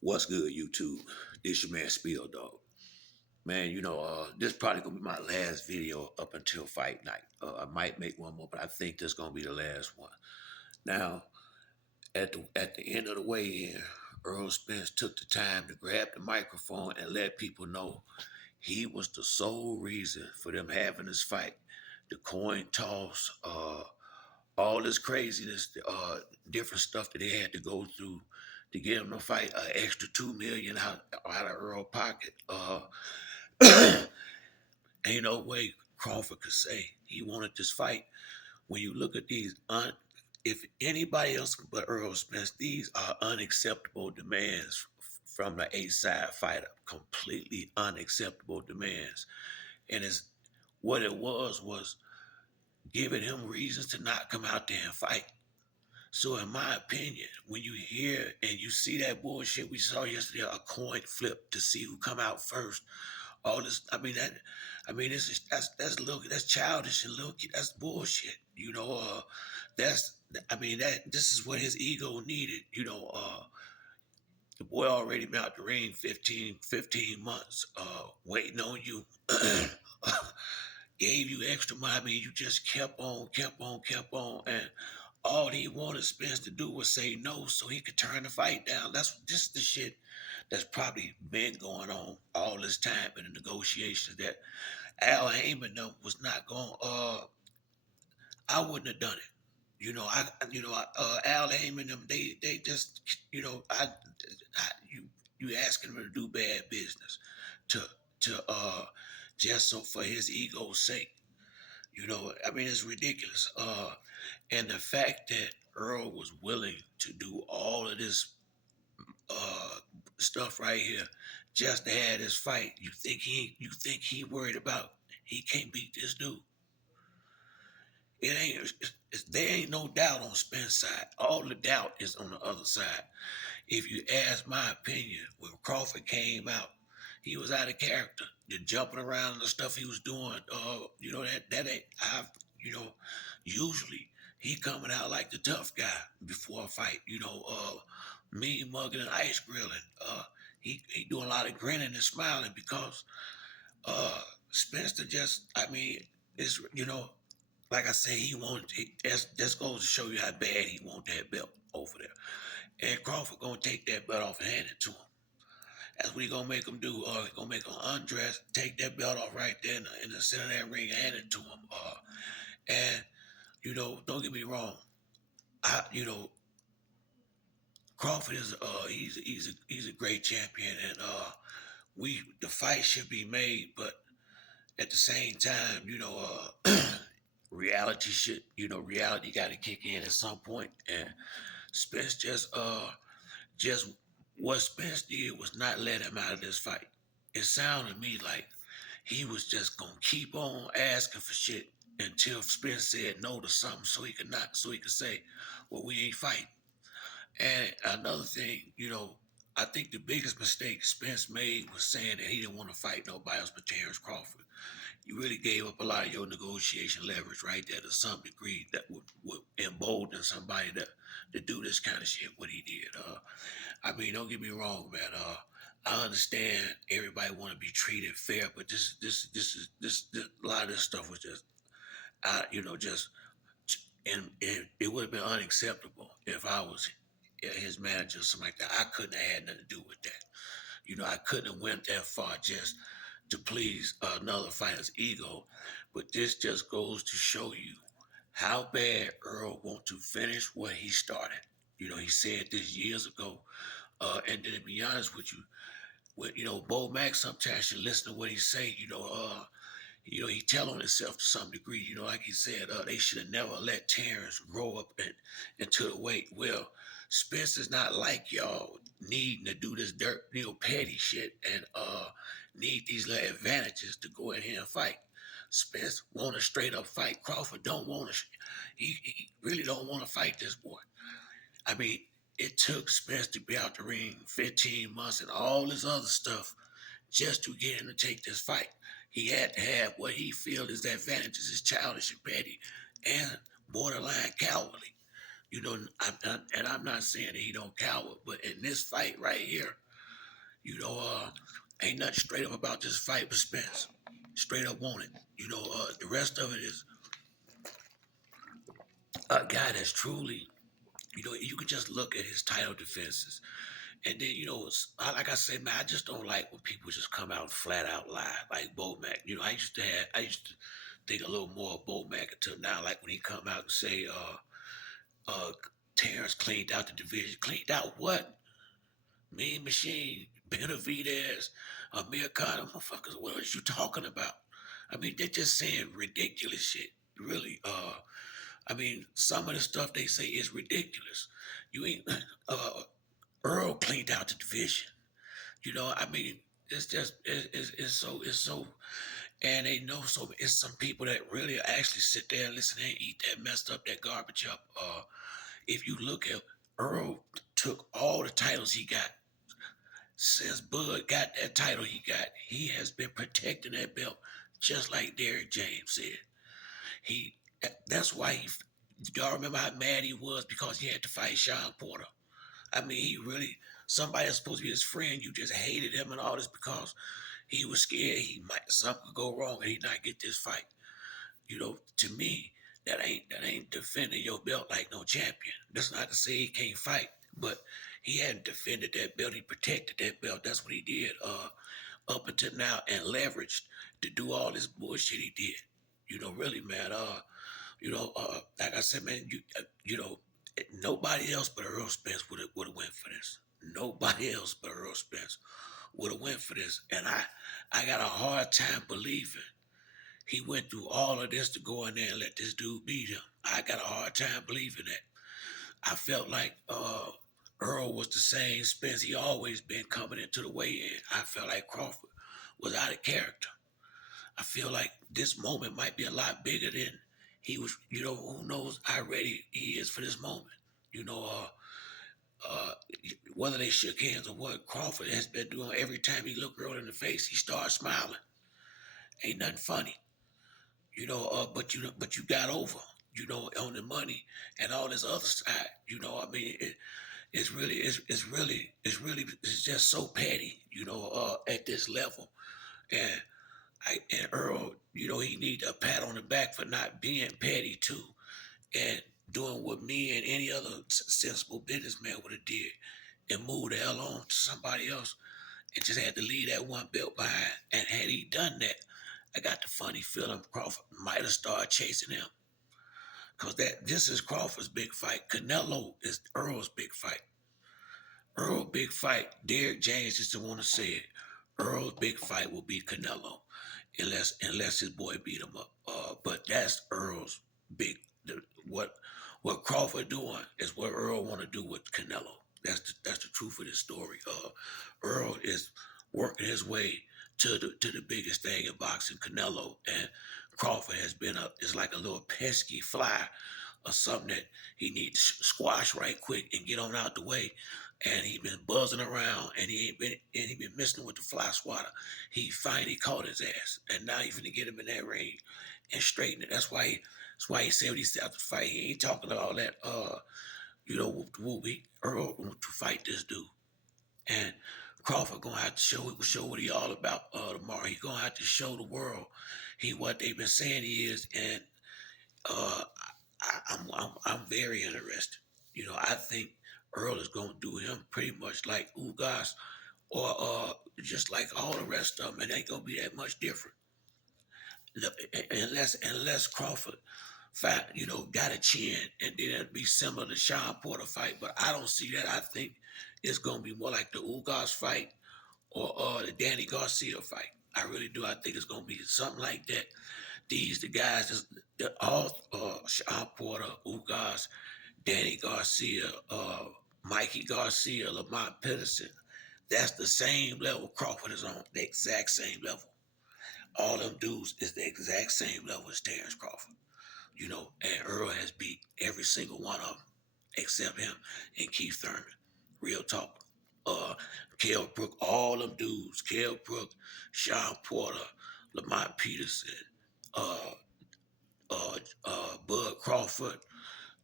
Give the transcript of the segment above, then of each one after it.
What's good, YouTube? This your man Spiel Dog. Man, this probably gonna be my last video up until fight night. I might make one more, but I think this gonna be the last one. Now, at the end of the weigh-in, Earl Spence took the time to grab the microphone and let people know he was the sole reason for them having this fight. The coin toss, all this craziness, different stuff that they had to go through to get him to fight, an extra 2 million out of Earl pocket. Ain't no way Crawford could say he wanted this fight. When you look at these, if anybody else but Earl Spence, these are unacceptable demands from the A-side fighter. Completely unacceptable demands, and it's what it was giving him reasons to not come out there and fight. So, in my opinion, when you hear and you see that bullshit we saw yesterday, a coin flip to see who come out first, all this, this is that's childish and little kid, that's bullshit. That's, this is what his ego needed. The boy already been out the ring 15 months, waiting on you. Gave you extra money. You just kept on, and all he wanted Spence to do was say no so he could turn the fight down. That's just the shit that's probably been going on all this time in the negotiations that Al Heyman was not going. I wouldn't have done it. Al Heyman them they just you asking him to do bad business to to just so for his ego's sake. It's ridiculous. And the fact that Earl was willing to do all of this uh, stuff right here just to have this fight, you think he worried about he can't beat this dude? It ain't. There ain't no doubt on Spence's side. All the doubt is on the other side. If you ask my opinion, when Crawford came out, he was out of character. The jumping around and the stuff he was doing, that ain't. Usually he coming out like the tough guy before a fight. Mean mugging and ice grilling. He doing a lot of grinning and smiling because Spencer just. It's like I said, he wanted. That's goes to show you how bad he want that belt over there. And Crawford gonna take that belt off and hand it to him. That's what he gonna make him do. He gonna make him undress, take that belt off right there in the center of that ring, and hand it to him. And don't get me wrong. I, you know, Crawford is he's a great champion, and the fight should be made, but at the same time, reality got to kick in at some point, and Spence just what Spence did was not let him out of this fight. It sounded to me like he was just gonna keep on asking for shit until Spence said no to something, so he could say, "Well, we ain't fighting." And another thing, I think the biggest mistake Spence made was saying that he didn't want to fight nobody else but Terrence Crawford. You really gave up a lot of your negotiation leverage right there to some degree that would embolden somebody to do this kind of shit, what he did. Don't get me wrong, man. I understand everybody want to be treated fair, but this a lot of this stuff was just, just, and it would have been unacceptable if I was his manager or something like that. I couldn't have had nothing to do with that. I couldn't have went that far just to please another fighter's ego. But this just goes to show you how bad Earl want to finish what he started. He said this years ago. And then to be honest with you, Bo Mack sometimes should listen to what he say. He tell on himself to some degree. Like he said, they should have never let Terrence grow up into the weight. Well, Spence is not like y'all needing to do this dirt, petty shit and need these little advantages to go in here and fight. Spence want a straight up fight. Crawford don't want to. He really don't want to fight this boy. I mean, it took Spence to be out the ring 15 months and all this other stuff just to get him to take this fight. He had to have what he feels is advantages, is childish and petty and borderline cowardly. And I'm not saying that he don't coward, but in this fight right here, Ain't nothing straight up about this fight with Spence. Straight up want it. The rest of it is a guy that's truly, you can just look at his title defenses. And then, like I say, man, I just don't like when people just come out and flat out lie, like Bo Mac. I used to think a little more of Bo Mac until now, like when he come out and say, uh, Terrence cleaned out the division. Cleaned out what? Mean Machine, Benavidez, Amir Khan, motherfuckers, what are you talking about? I mean, they're just saying ridiculous shit. Really, I mean, some of the stuff they say is ridiculous. You ain't, Earl cleaned out the division. I mean, it's just, it's so, and they know so, it's some people that really actually sit there and listen and eat that messed up, that garbage up. If you look at Earl took all the titles he got since Bud got that title he has been protecting that belt just like Derrick James said. He that's why y'all remember how mad he was because he had to fight Sean Porter. I mean, he really somebody that's supposed to be his friend, you just hated him and all this because he was scared he might something could go wrong and he not get this fight. To me, that ain't defending your belt like no champion. That's not to say he can't fight, but he hadn't defended that belt. He protected that belt. That's what he did. Up until now, and leveraged to do all this bullshit he did. Really, man. Like I said, man. Nobody else but Earl Spence would have went for this. Nobody else but Earl Spence would have went for this, and I got a hard time believing he went through all of this to go in there and let this dude beat him. I got a hard time believing that. I felt like Earl was the same Spence he always been coming into the weigh-in. I felt like Crawford was out of character. I feel like this moment might be a lot bigger than he was. Who knows how ready he is for this moment. You know, uh, whether they shook hands or what, Crawford has been doing every time he looked Earl in the face, he starts smiling. Ain't nothing funny. But you got over, on the money and all this other side. I mean, it's just so petty, at this level. And and Earl, he need a pat on the back for not being petty too, and doing what me and any other sensible businessman would have did, and moved the hell on to somebody else, and just had to leave that one belt behind. And had he done that, I got the funny feeling Crawford might have started chasing him. Because this is Crawford's big fight. Canelo is Earl's big fight. Earl big fight. Derrick James just don't want to say it. Earl's big fight will be Canelo, unless his boy beat him up. But that's Earl's big. What what Crawford doing is what Earl want to do with Canelo. That's the truth of this story. Earl is working his way to the biggest thing in boxing, Canelo, and Crawford has been is like a little pesky fly or something that he needs to squash right quick and get on out the way. And he been buzzing around, and he been missing with the fly swatter. He finally caught his ass, and now he finna get him in that ring and straighten it. That's why he said what he said after the fight. He ain't talking about all that. Whoop de whoop. Earl want to fight this dude, and Crawford gonna have to show what he all about tomorrow. He gonna have to show the world he what they've been saying he is, and uh, I'm very interested. I think Earl is gonna do him pretty much like Ugas, or just like all the rest of them. It ain't gonna be that much different, unless Crawford got a chin, and then it'd be similar to Sean Porter fight. But I don't see that. I think it's gonna be more like the Ugas fight or the Danny Garcia fight. I really do. I think it's gonna be something like that. The guys, all Sean Porter, Ugas, Danny Garcia, Mikey Garcia, Lamont Peterson. That's the same level Crawford is on, the exact same level. All them dudes is the exact same level as Terrence Crawford. And Earl has beat every single one of them except him and Keith Thurman. Real talk. Uh, Kell Brook, all them dudes. Kell Brook, Sean Porter, Lamont Peterson, uh, Bud Crawford,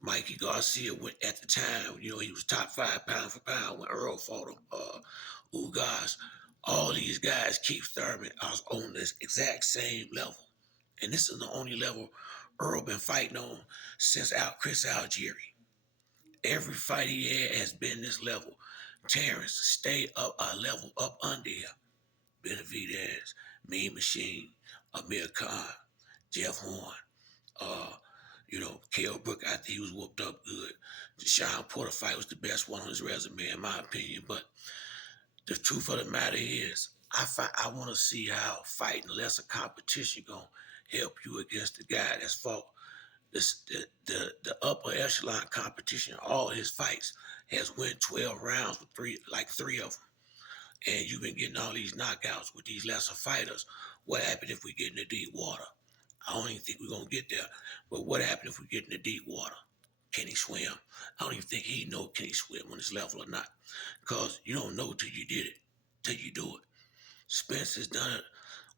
Mikey Garcia went at the time. He was top 5 pound for pound when Earl fought him. Ugas, realized all these guys keep Thurman are on this exact same level. And this is the only level Earl been fighting on since Chris Algieri. Every fight he had has been this level. Terrence stayed up a level up under him. Benavidez, Mean Machine, Amir Khan, Jeff Horn, uh, Kell Brook after he was whooped up good. The Sean Porter fight was the best one on his resume, in my opinion. But the truth of the matter is, I want to see how fighting lesser competition gonna help you against the guy that's fought the upper echelon competition. All his fights has went 12 rounds with three of them, and you've been getting all these knockouts with these lesser fighters. What happened if we get in the deep water? I don't even think we're gonna get there. But what happened if we get in the deep water? Can he swim? I don't even think he know can he swim on this level or not. Cause you don't know till you did it, till you do it. Spence has done it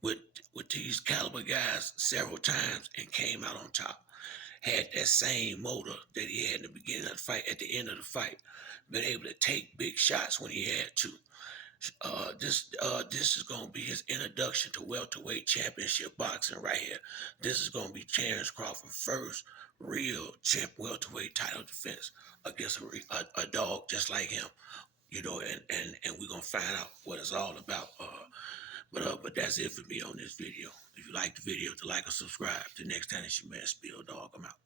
with with these caliber guys several times and came out on top. Had that same motor that he had in the beginning of the fight, at the end of the fight, been able to take big shots when he had to. This is gonna be his introduction to welterweight championship boxing right here. This is gonna be Terrence Crawford's first real champ welterweight title defense against a dog just like him. And we're gonna find out what it's all about. But that's it for me on this video. If you like the video, to like or subscribe. Till next time, it's your man Spill Dog. I'm out.